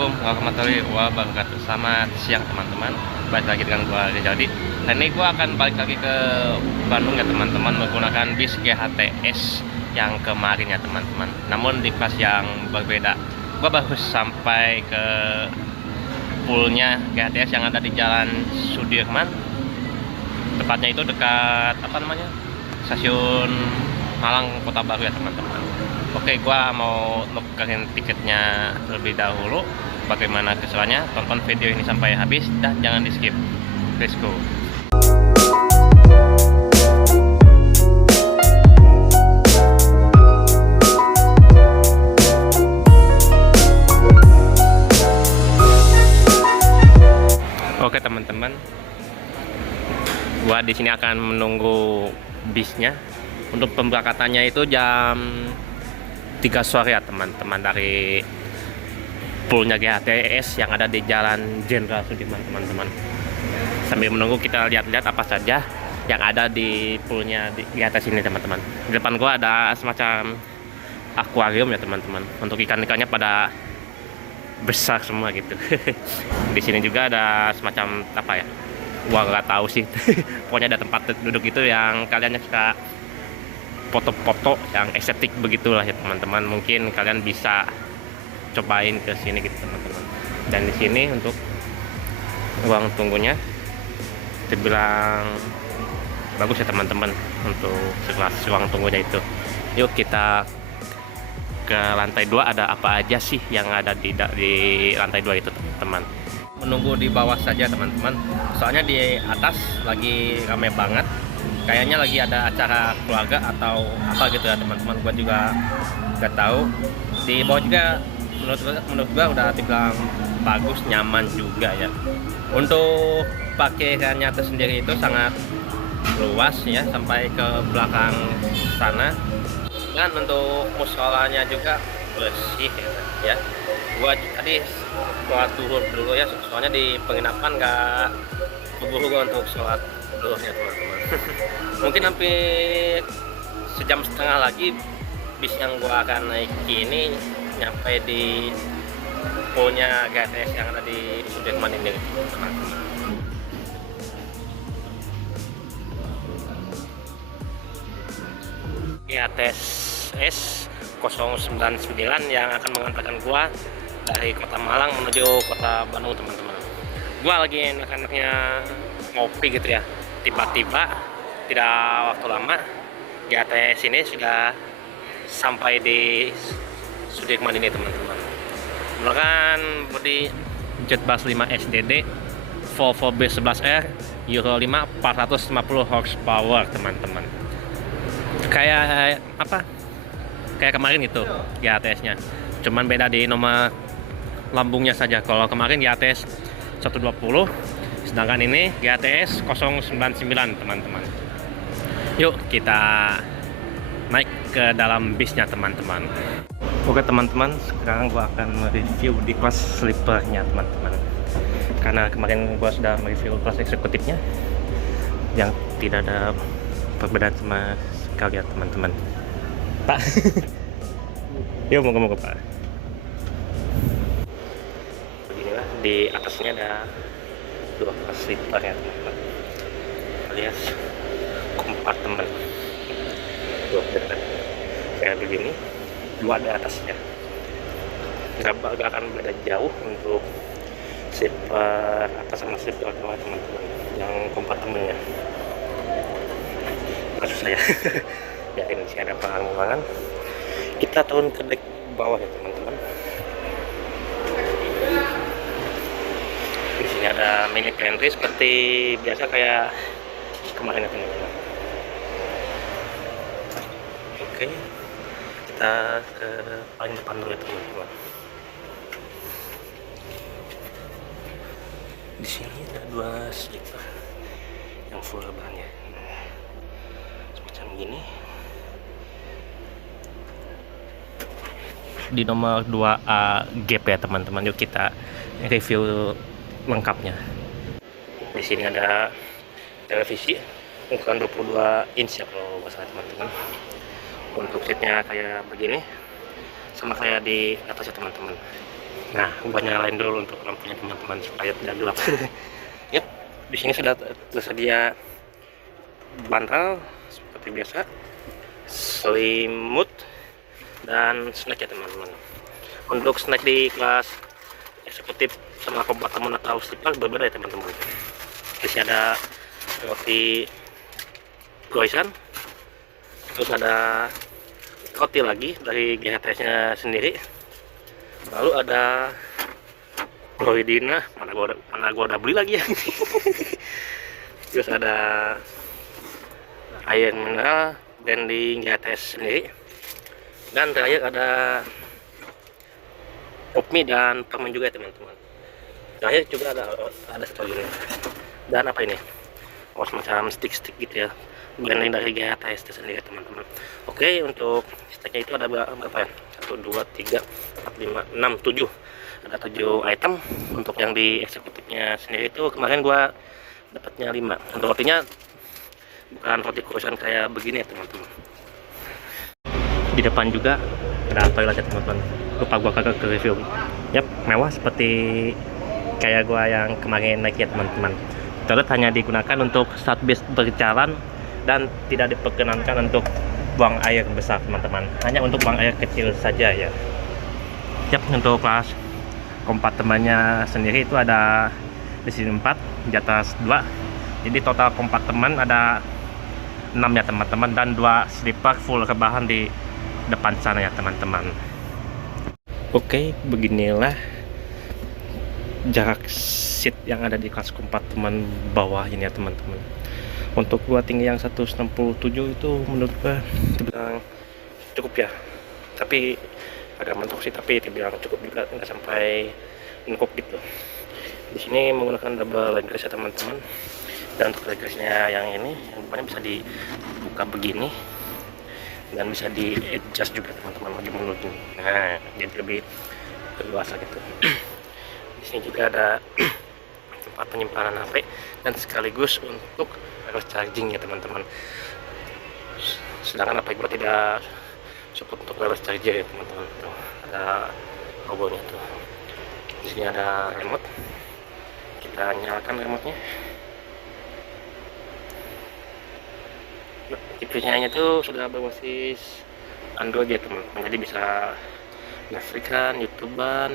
Assalamualaikum warahmatullahi wabarakatuh. Selamat siang teman-teman. Balik lagi dengan gua Rizaldi. Dan ini gua akan balik lagi ke Bandung ya teman-teman, menggunakan bis GHTS yang kemarin ya teman-teman. Namun di kelas yang berbeda. Gua baru sampai ke poolnya GHTS yang ada di Jalan Sudirman. Tepatnya itu dekat stasiun Malang Kota Baru ya teman-teman. Oke, gua mau nukerin tiketnya terlebih dahulu. Bagaimana keseruannya? Tonton video ini sampai habis dan jangan di skip. Let's go. Oke teman-teman, gua di sini akan menunggu bisnya. Untuk pemberangkatannya itu jam 3 sore ya teman-teman, dari poolnya GHTS yang ada di Jalan Jenderal Sudirman teman-teman. Sambil menunggu kita lihat-lihat apa saja yang ada di poolnya di GHTS ini teman-teman. Di depan gua ada semacam akuarium ya teman-teman. Untuk ikan-ikannya pada besar semua gitu. Di sini juga ada semacam apa ya? Gua nggak tahu sih. Pokoknya ada tempat duduk itu yang kalian suka foto-foto yang estetik begitulah ya teman-teman. Mungkin kalian bisa cobain ke sini gitu teman-teman. Dan di sini untuk ruang tunggunya terbilang bagus ya teman-teman untuk sekelas ruang tunggunya itu. Yuk kita ke lantai 2, ada apa aja sih yang ada di lantai 2 itu teman-teman. Menunggu di bawah saja teman-teman, soalnya di atas lagi rame banget. Kayaknya lagi ada acara keluarga atau apa gitu ya teman-teman. Gua juga gak tahu. Di bawah juga menurut gua udah dibilang bagus, nyaman juga ya. Untuk pakaiannya tersendiri itu sangat luas ya, sampai ke belakang sana. Dan untuk musholanya juga bersih ya. Gua tadi sholat duhur dulu ya, soalnya di penginapan gak keburu gua untuk sholat duhurnya teman-teman. Mungkin hampir sejam setengah lagi bis yang gua akan naiki ini nyampe di poolnya GHTS yang ada di Sudirman ini teman-teman. GHTS 099 yang akan mengantarkan gua dari Kota Malang menuju Kota Bandung teman-teman. Gua lagi enak-enaknya ngopi gitu ya. Tiba-tiba tidak waktu lama GHTS ini sudah sampai di Sudirman ini teman-teman. Menggunakan bodi Jetbus 5 SDD Volvo B11R Euro 5 450 horsepower teman-teman. Kayak apa? Kayak kemarin itu GHTS-nya. Cuman beda di nomor lambungnya saja. Kalau kemarin GHTS 120, sedangkan ini GHTS 099 teman-teman. Yuk kita naik ke dalam bisnya teman-teman. Oke teman-teman, sekarang gua akan mereview di kelas sleepernya teman-teman. Karena kemarin gua sudah mereview kelas eksekutifnya yang tidak ada perbedaan sama sekali ya teman-teman. Pak, yuk moga-moga Pak. Beginilah, di atasnya ada 2 kelas sleeper ya teman-teman, alias kompartemen 2 dekat kayak begini, 2 di atasnya. Gak akan beda jauh untuk sleeper atas sama sleeper bawah teman-teman yang kompartemennya. Maksud saya ya ini sih ada pengurangan. Kita turun ke dek bawah ya teman-teman. Di sini ada mini pantry seperti biasa kayak kemarin ya teman-teman. Oke, kita ke paling depan dulu ya teman-teman. Di sini ada 2 sleeper yang full rebahannya. Semacam gini. Di nomor 2A gap ya teman-teman. Yuk kita review lengkapnya. Di sini ada televisi ukuran 22 inch ya kalau nggak salah teman-teman. Untuk seatnya kayak begini, sama kayak di atas ya teman-teman. Nah, gua nyalain dulu untuk lampunya teman-teman supaya tidak gelap. Yap, di sini sudah tersedia bantal seperti biasa, selimut dan snack ya teman-teman. Untuk snack di kelas eksekutif sama kompartemen atau sleeper berbeda ya teman-teman. Di sini ada roti croissant, terus ada roti lagi dari GHTS nya sendiri, lalu ada Rohidina, mana gua udah beli lagi ya. Terus ada air mineral branding GHTS sendiri, dan terakhir ada pop mie dan permen juga ya teman-teman. Terakhir juga ada satu lagi, dan apa ini, oh semacam stick gitu ya, branding dari GHTS itu sendiri teman-teman. Oke, untuk sticknya itu ada berapa ya, 1, 2, 3, 4, 5, 6, 7, ada 7 item. Untuk yang di eksekutifnya sendiri itu kemarin gua dapatnya 5. Untuk rotinya bukan roti croissant kayak begini ya teman-teman. Di depan juga ada toilet ya teman-teman, lupa gua kagak ke review. Yap, mewah seperti kayak gua yang kemarin naik ya teman-teman. Toilet hanya digunakan untuk saat bis berjalan dan tidak diperkenankan untuk buang air besar teman-teman, hanya untuk buang air kecil saja ya. Yap, untuk kelas kompartemennya sendiri itu ada di sini 4, di atas 2, jadi total kompartemen ada 6 ya teman-teman, dan 2 sleeper full rebahan di depan sana ya teman-teman. Oke, beginilah jarak seat yang ada di kelas kompartemen bawah ini ya teman-teman. Untuk gua tinggi yang 167 itu menurut gua dibilang cukup ya, tapi agak mentok sih, tapi dibilang cukup juga, nggak sampai nengkok gitu. Di sini menggunakan double leggers ya teman-teman, dan untuk leggersnya yang ini yang depannya bisa dibuka begini dan bisa di adjust juga teman-teman lagi mundur ini. Nah, jadi lebih leluasa gitu. Di sini juga ada tempat penyimpanan HP dan sekaligus untuk harus charging ya teman-teman. Sedangkan HP gua tidak support untuk wireless charger ya teman-teman. Tuh, ada logonya tuh. Di sini ada remote. Kita nyalakan remote-nya. TV-nya itu sudah berbasis Android ya teman-teman. Jadi bisa Netflix-an, YouTube-an,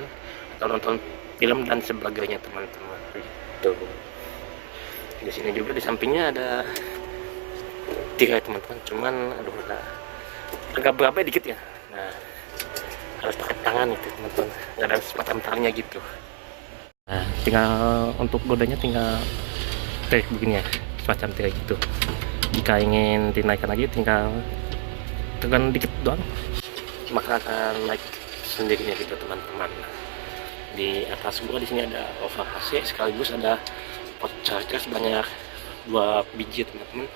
atau nonton film dan sebagainya teman-teman. Tuh. Di sini juga di sampingnya ada tirai teman-teman, cuman aduh agak berapa dikit ya. Nah, harus pakai tangan itu teman-teman, nggak ada semacam talinya gitu. Nah, tinggal untuk godanya tinggal tarik begini ya, semacam tirai gitu. Jika ingin dinaikkan lagi tinggal tekan dikit doang, maka akan naik sendirinya gitu teman-teman. Di atas gua di sini ada over AC, sekaligus ada port charger sebanyak 2 biji teman-teman,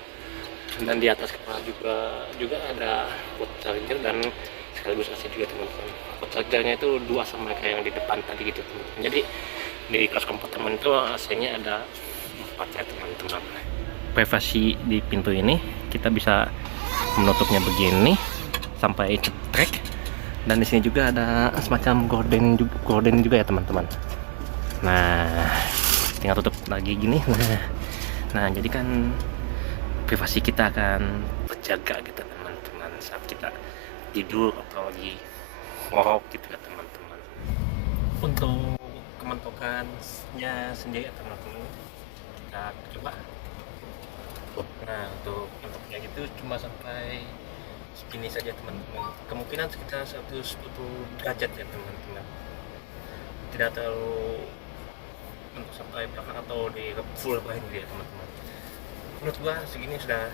dan di atas kepala juga ada port charger dan sekaligus AC juga teman-teman. Port chargernya itu 2 sama kayak yang di depan tadi gitu teman-teman. Jadi di kelas kompartemen itu AC-nya ada 4 ya teman-teman. Privasi di pintu ini kita bisa menutupnya begini sampai cetrek. Dan di sini juga ada semacam gorden juga ya teman-teman. Nah, tinggal tutup lagi gini. Nah, jadi kan privasi kita akan terjaga gitu teman-teman saat kita tidur atau lagi ngorok gitu ya teman-teman. Untuk kementokannya sendiri ya teman-teman, kita coba. Nah, untuk mentoknya itu cuma sampai segini saja teman-teman, kemungkinan sekitar 110 derajat ya teman-teman, tidak terlalu untuk sampai belakang atau di full bahin ya teman-teman. Menurut gua segini sudah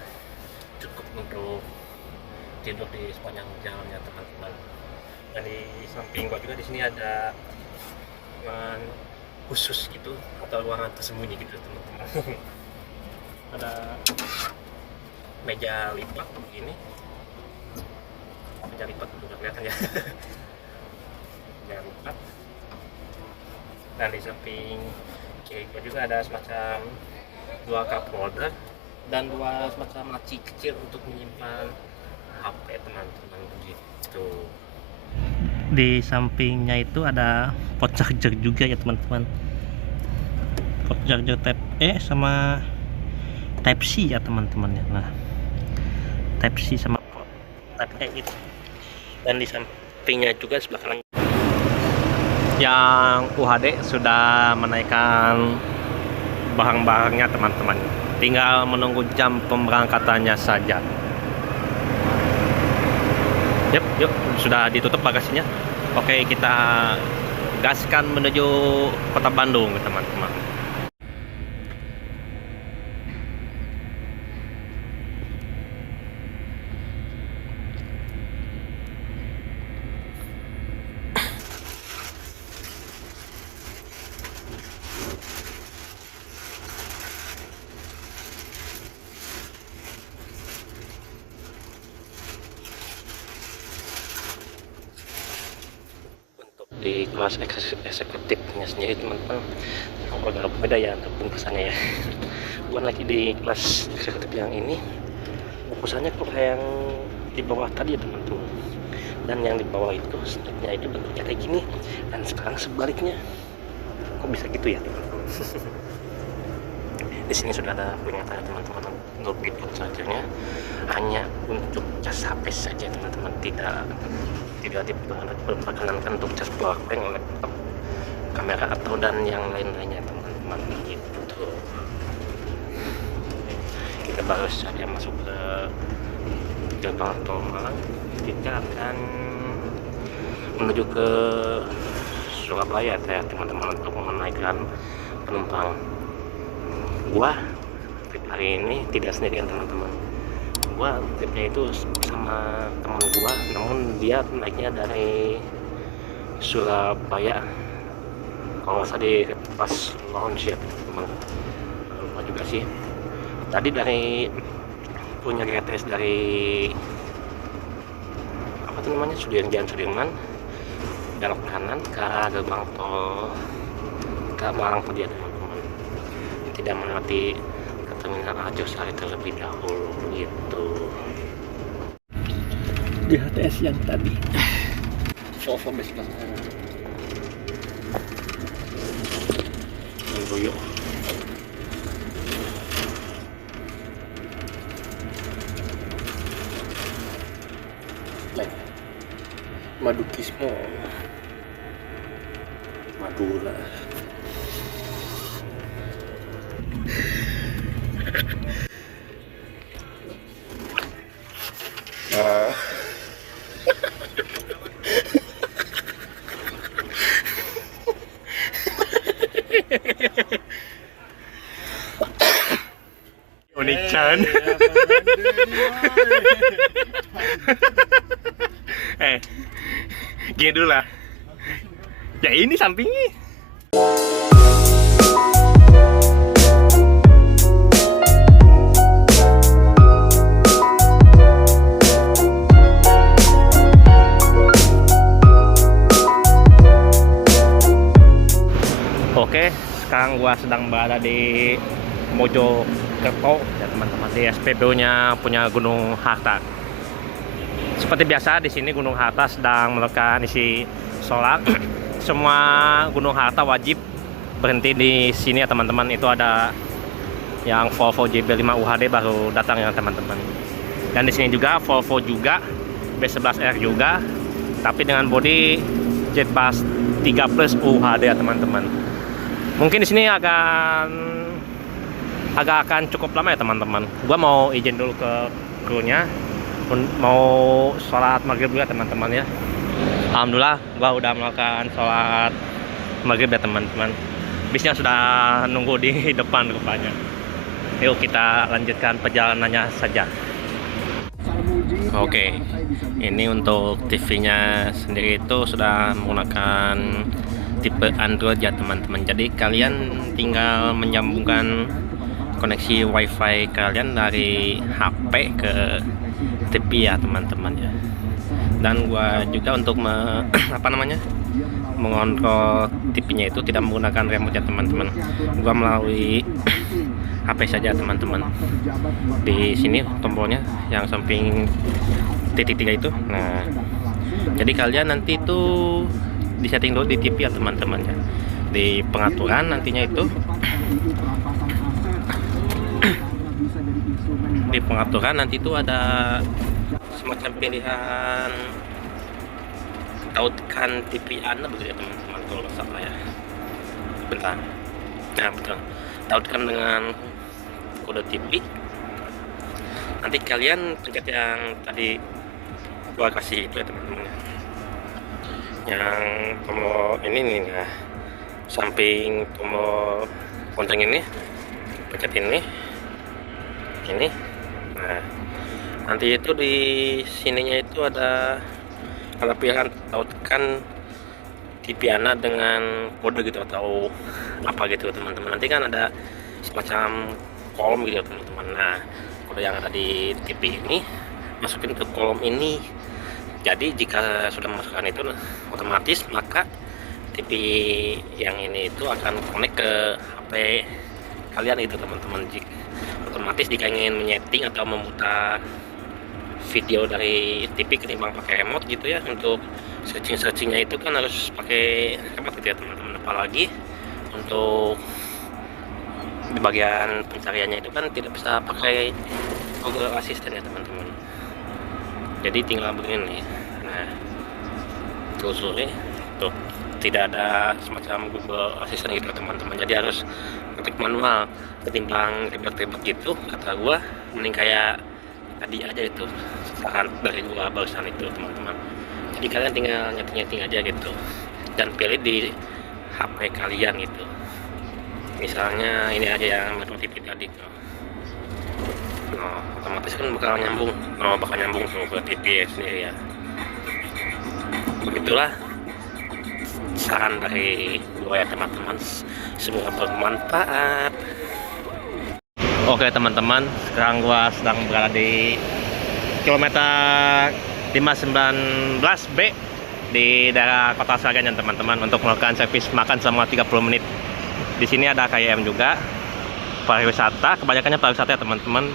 cukup untuk tidur di sepanjang jalannya teman-teman. Dan di samping gua juga di sini ada ruangan khusus gitu atau ruangan tersembunyi gitu teman-teman. Ada meja lipat begini, meja lipat udah kelihatan ya. Meja lipat, dan di samping kiri juga ada semacam 2 cup holder dan 2 semacam laci kecil untuk menyimpan HP teman-teman begitu. Di sampingnya itu ada port charger juga ya teman-teman, port charger Type E sama Type C ya teman-teman ya. Nah, Type C sama port Type E itu. Dan di sampingnya juga sebelah kanan yang UHD sudah menaikkan barang-barangnya teman-teman, tinggal menunggu jam pemberangkatannya saja. Yuk, sudah ditutup bagasinya. Oke, kita gaskan menuju kota Bandung teman-teman. Di kelas eksekutifnya sendiri teman-teman agak beda ya untuk bungkusannya ya. Bukan lagi di kelas eksekutif yang ini bungkusannya kok kayak yang di bawah tadi ya teman-teman, dan yang di bawah itu snapnya itu bentuknya kayak gini, dan sekarang sebaliknya. Kok bisa gitu ya teman-teman? Di sini sudah ada pernyataan teman-teman, untuk input chargernya hanya untuk cas HP saja teman-teman, tidak diperkenankan untuk cas powerbank, laptop, kamera atau dan yang lain-lainnya teman-teman gitu. Kita baru saja masuk ke gerbang tol Malang, kita akan menuju ke Surabaya ya teman-teman untuk menaikkan penumpang. Gua trip hari ini tidak sendirian teman-teman, gua tripnya itu sama teman gua, namun dia naiknya dari Surabaya kalau nggak salah di pas launch ya teman-teman, lupa juga sih. Tadi dari punya GTS dari apa tuh namanya, Sudirman belok kanan ke arah gerbang tol ke Malang tadi ya teman-teman, tidak melewati ke terminal Arjosari terlebih dahulu gitu. Di HTS yang tadi Volvo base Boyo. Madukismo Madura. Unik-chan. Gini dulu lah. Ya ini sampingnya. Oke, sekarang gua sedang berada di Mojokerto ya teman-teman, di SPBU-nya punya Gunung Harta. Seperti biasa di sini Gunung Harta sedang melakukan isi solar. Semua Gunung Harta wajib berhenti di sini ya teman-teman. Itu ada yang Volvo JB5 UHD baru datang ya teman-teman. Dan di sini juga Volvo juga B11R juga, tapi dengan bodi Jetpass 3 Plus UHD ya teman-teman. Mungkin di sini akan cukup lama ya teman-teman. Gua mau izin dulu ke krunya, mau sholat maghrib juga teman-teman ya. Alhamdulillah gua udah melakukan sholat maghrib ya teman-teman. Bisnya sudah nunggu di depan rupanya. Yuk kita lanjutkan perjalanannya saja. Oke, ini untuk TV-nya sendiri itu sudah menggunakan tipe Android ya teman-teman. Jadi kalian tinggal menyambungkan koneksi WiFi kalian dari HP ke TV ya teman-teman ya. Dan gua juga untuk mengontrol TV-nya itu tidak menggunakan remote ya teman-teman. Gua melalui HP saja teman-teman. Di sini tombolnya yang samping titik 3 itu. Nah, Jadi kalian nanti itu disetting dulu di TV ya teman-teman ya. Di pengaturan nantinya itu di pengaturan nanti itu ada semacam pilihan tautkan TV Anda begitu ya teman-teman, kalau nggak salah ya. Bentar. Nah betul, tautkan dengan kode TV. Nanti kalian pencet yang tadi gua kasih itu ya teman-teman, yang tombol ini nih ya, samping tombol lonceng ini, pencet ini. Nah nanti itu di sininya itu ada pilihan tautkan TV Anda dengan kode gitu atau apa gitu teman-teman. Nanti kan ada semacam kolom gitu teman-teman. Nah kode yang ada di TV ini masukin ke kolom ini. Jadi jika sudah memasukkan itu otomatis maka TV yang ini itu akan connect ke HP kalian itu teman-teman. Otomatis jika ingin menyeting atau memutar video dari TV ketimbang pakai remote gitu ya, untuk searchingnya itu kan harus pakai remote gitu ya teman-teman. Apalagi untuk di bagian pencariannya itu kan tidak bisa pakai Google Assistant ya teman-teman. Jadi tinggal begini. Nah telusuri tuh, tidak ada semacam Google Assistant gitu teman-teman. Jadi harus ketik manual, ketimbang ribet-ribet gitu. Kata gua mending kayak tadi aja itu, saran dari gua barusan itu teman-teman. Jadi kalian tinggal nyeting aja gitu dan pilih di HP kalian gitu. Misalnya ini aja yang TV tadi. Nah, otomatis kan bakal nyambung tuh ke TV sendiri ya. Begitulah saran dari gua ya teman-teman, semoga bermanfaat. Oke teman-teman, sekarang gua sedang berada di kilometer 519B di daerah Kota Sragen ya teman-teman, untuk melakukan servis makan selama 30 menit. Di sini ada KYM juga, pariwisata, kebanyakannya pariwisata ya teman-teman.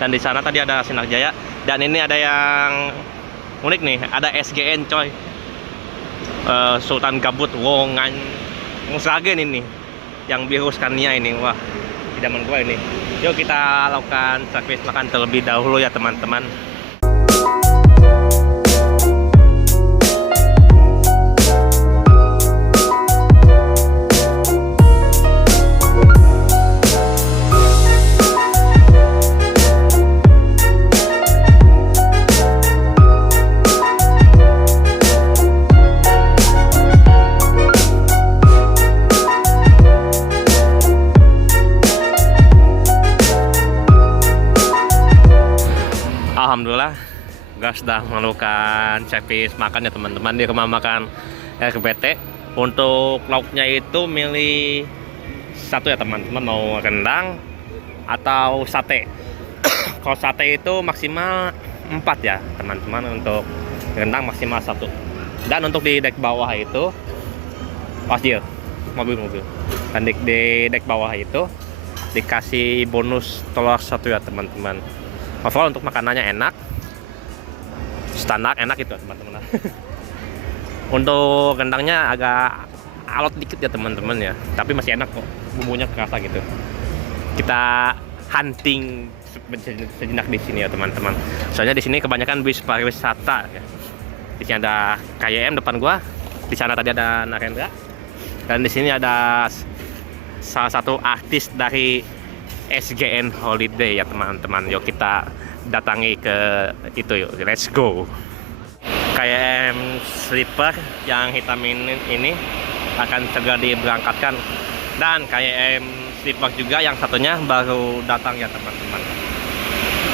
Dan di sana tadi ada Sinar Jaya, dan ini ada yang unik nih, ada SGN coy. Sultan Gabut Wongan Sragen ini, yang biru Scania ini. Wah, idaman gua ini. Yuk kita lakukan servis makan terlebih dahulu ya teman-teman. Alhamdulillah gas sudah melakukan servis makan ya teman-teman di rumah makan RBT. Untuk lauknya itu milih satu ya teman-teman, mau rendang atau sate. Kalau sate itu maksimal 4 ya teman-teman, untuk rendang maksimal 1. Dan untuk di dek bawah itu pas dia mobil-mobil, dan di dek bawah itu dikasih bonus telur 1 ya teman-teman. Overall untuk makanannya enak, standar enak itu teman-teman. Untuk rendangnya agak alot dikit ya teman-teman ya, tapi masih enak kok, bumbunya kerasa gitu. Kita hunting sejenak di sini ya teman-teman. Soalnya di sini kebanyakan bis pariwisata ya. Di sini ada KYM depan gua, di sana tadi ada Narendra, dan di sini ada salah satu artis dari SGN Holiday ya teman-teman. Yuk kita datangi ke itu, yuk let's go. KYM Sleeper yang hitam ini akan segera diberangkatkan, dan KYM Sleeper juga yang satunya baru datang ya teman-teman,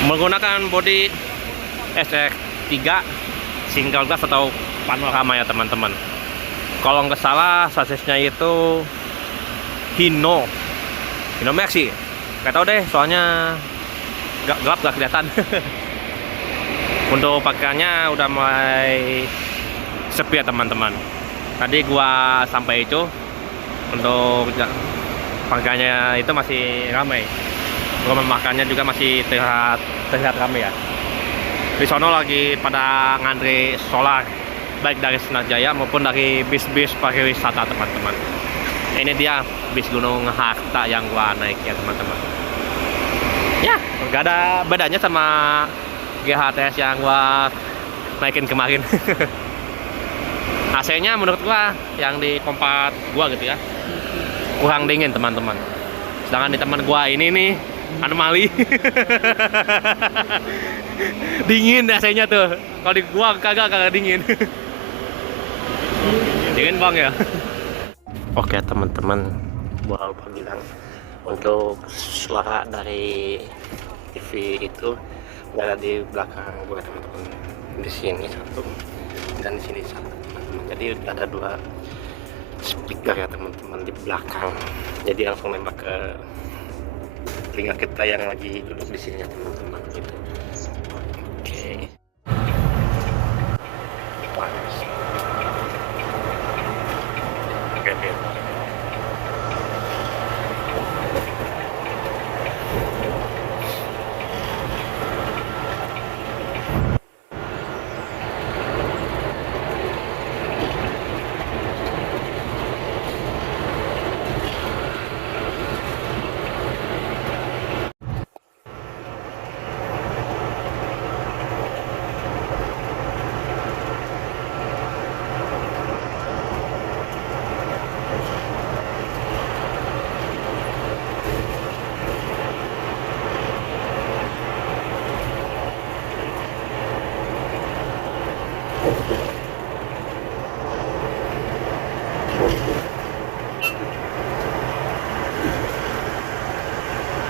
menggunakan bodi SR3 single glass atau panorama ya teman-teman. Kalau nggak salah sasisnya itu Hino Maxi. Gak tau deh, soalnya gelap gak kelihatan. Untuk pakaiannya udah mulai sepi ya teman-teman. Tadi gua sampai itu, untuk pakaiannya itu masih ramai. Rumah makannya juga masih terlihat ramai ya. Di sono lagi pada ngantri solar baik dari Senarjaya maupun dari bis-bis pariwisata teman-teman. Ini dia bis Gunung Harta yang gua naik ya teman-teman. Ya, nggak ada bedanya sama GHTS yang gua naikin kemarin. AC-nya menurut gua yang di kompat gua gitu ya kurang dingin teman-teman. Sedangkan di teman gua ini nih anomali. Dingin AC-nya tuh. Kalau di gua kagak dingin. Dingin bang ya. Oke teman-teman, gua lupa bilang untuk suara dari TV itu nggak ada di belakang gua teman-teman. Di sini satu dan di sini satu teman-teman. Jadi ada dua speaker ya teman-teman di belakang. Jadi langsung nembak ke telinga kita yang lagi duduk di sini ya teman-teman gitu. Oke. Panas. Oke.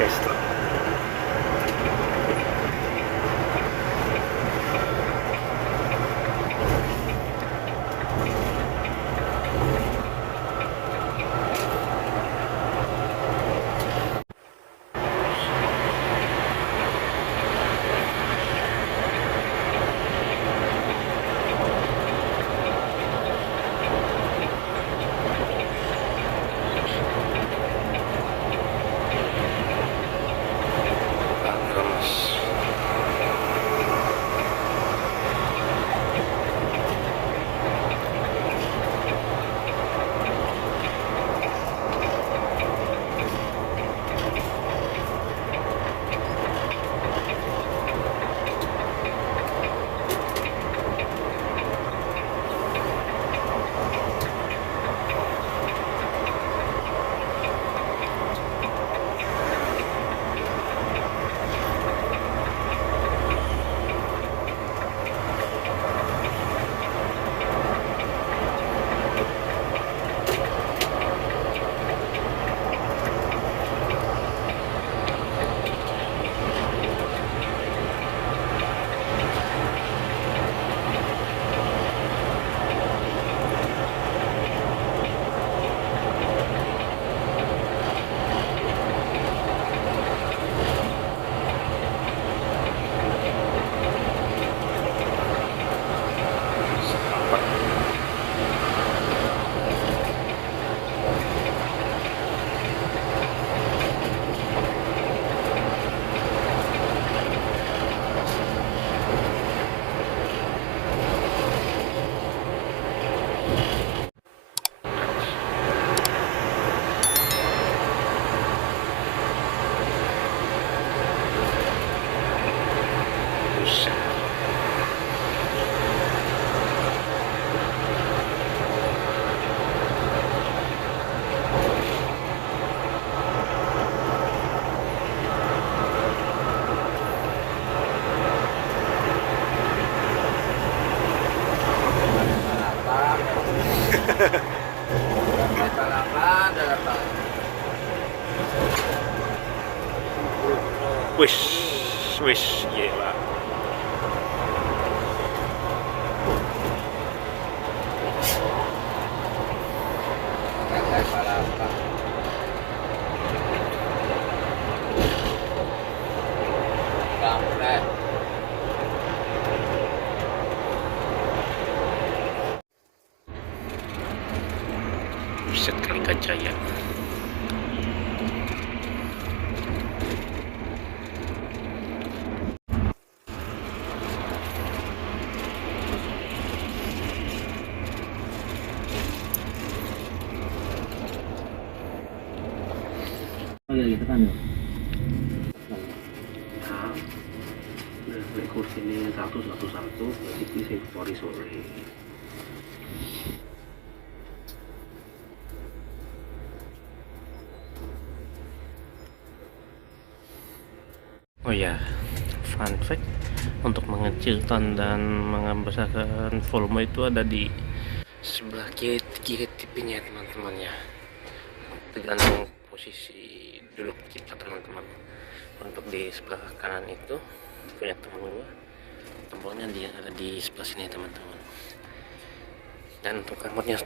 Stop. Wish, gila. Buset, Kertajaya. ya gitu kan ya. Dari kursi ini satu berarti saya sore. Oh ya, fun fact, untuk mengecilkan dan membesarkan volume itu ada di sebelah kiri TV-nya teman-teman ya. Tergantung posisi duduk kita teman-teman. Untuk di sebelah kanan itu punya teman gua, tombolnya dia ada di sebelah sini teman-teman. Dan untuk remote-nya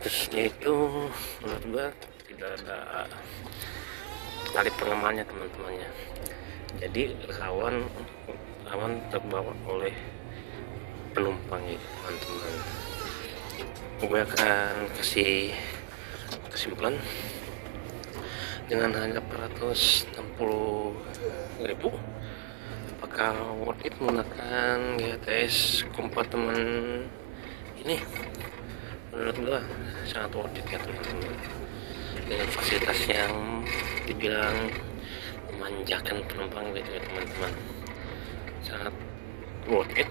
itu menurut gua tidak ada tali pengemahannya teman-temannya. Jadi rawan terbawa oleh penumpang itu teman-teman. Gue akan kasih kesimpulan dengan harga 460.000, apakah worth it menggunakan GTS kompartemen ini? Menurut gue sangat worth it ya teman-teman, dengan fasilitas yang dibilang memanjakan penumpang gitu ya teman-teman, sangat worth it.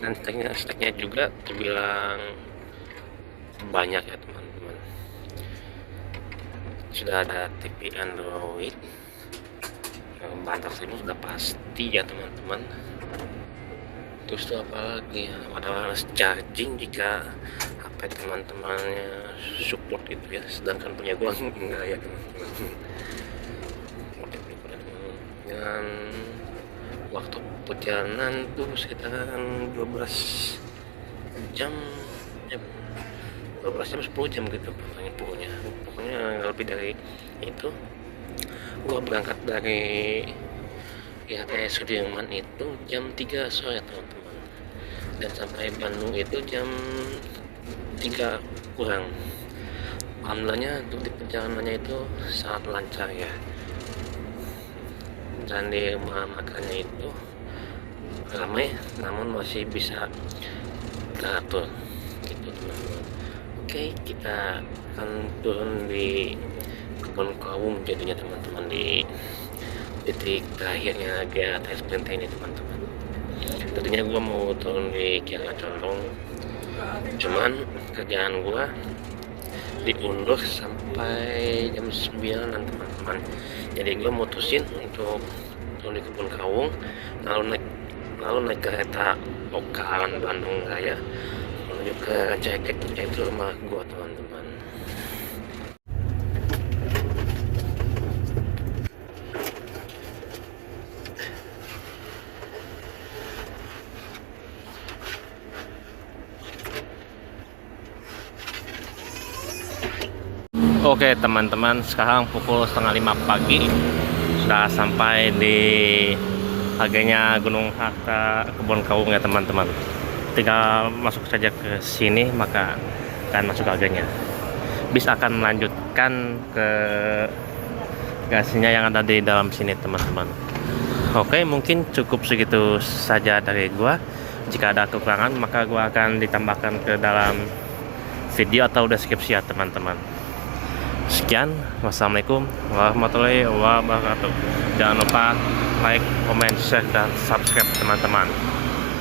Dan steknya juga terbilang banyak ya teman-teman. Sudah ada TV Android, bahan tersebut sudah pasti ya teman-teman. Terus itu apalagi, ada wireless charging jika HP teman-temannya support itu ya, sedangkan punya gua enggak ya teman-teman. Dan waktu perjalanan tuh sekitaran 12 jam 10 jam gitu pokoknya lebih dari itu. Gua berangkat dari ITS Sudirman itu jam 3 sore teman-teman, dan sampai Bandung itu jam 3 kurang. Alhamdulillahnya untuk di perjalanannya itu sangat lancar ya, dan di rumah makannya itu ramai namun masih bisa teratur gitu teman-teman. Oke, kita akan turun di Kebun Kawung jadinya teman-teman, di titik terakhirnya GTS Perintah ini teman-teman. Tadinya gua mau turun di Kiara Condong, cuman kerjaan gua diundur sampai jam 9 teman-teman. Jadi gue mutusin untuk turun di Kebun Kawung, lalu naik kereta Okan Bandung Raya menuju ke Cekek, itu rumah gue teman-teman. Oke teman-teman, sekarang pukul 4:30 pagi, sudah sampai di harganya Gunung Harta Kebun Kawung ya teman-teman. Tinggal masuk saja ke sini maka akan masuk harganya. Bis akan melanjutkan ke gasnya yang ada di dalam sini teman-teman. Oke, mungkin cukup segitu saja dari gua. Jika ada kekurangan maka gua akan ditambahkan ke dalam video atau deskripsi ya teman-teman. Sekian, wassalamualaikum warahmatullahi wabarakatuh. Jangan lupa like, comment, share, dan subscribe teman-teman.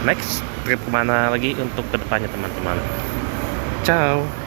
Next trip kemana lagi untuk kedepannya teman-teman. Ciao.